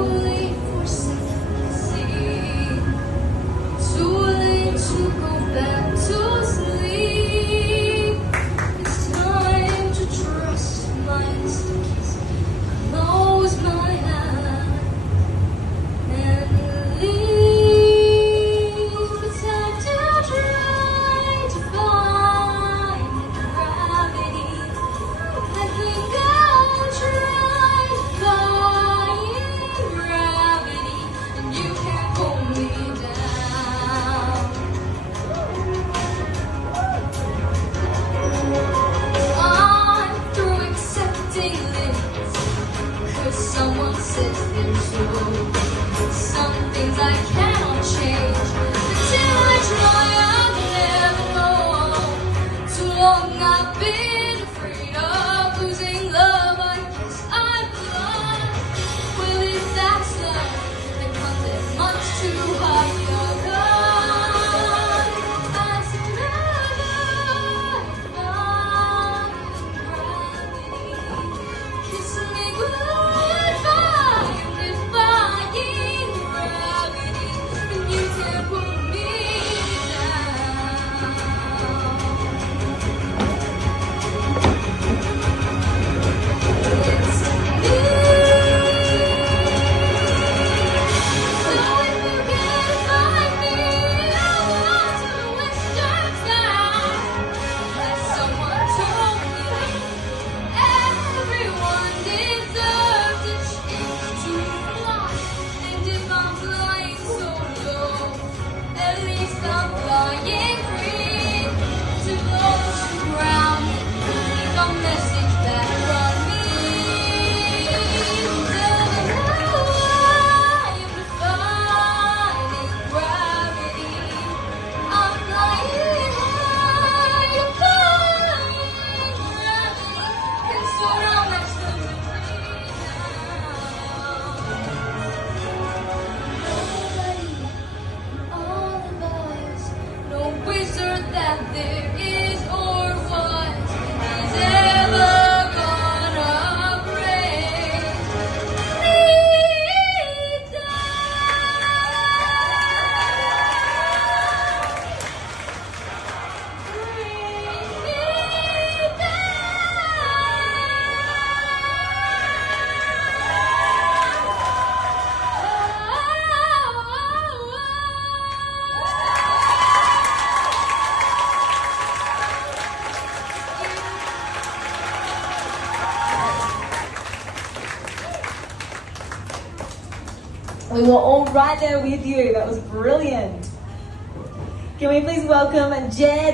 only for secrecy. Too late to go back to sleep. It's time to trust my instincts, close my eyes and leave. It's time to try to find gravity. I think I'll try to find gravity, and you can't pull me down. I'm through accepting limits, 'cause someone says they're so. Some things I cannot change. Until I try, I'll never know. Too long I've been afraid of losing love. I guess I'm blind. Well, if that's love, then comes it much too hard to I surrender, find gravity. Kiss me goodbye, defying gravity, and you can't put me down. It's me. So if you can't find me, I want to western sky. Like someone told me, everyone deserves a chance to fly. And if I'm flying so low, at least I'm flying free. To low to ground, leave a message back from me. Tell them how I am defying gravity. I'm flying high, defying gravity. And soon I'll match them with me now. Nobody, all of us, no wizard that there is or was, is ever gonna break me We were all right there with you. That was brilliant. Can we please welcome Jed?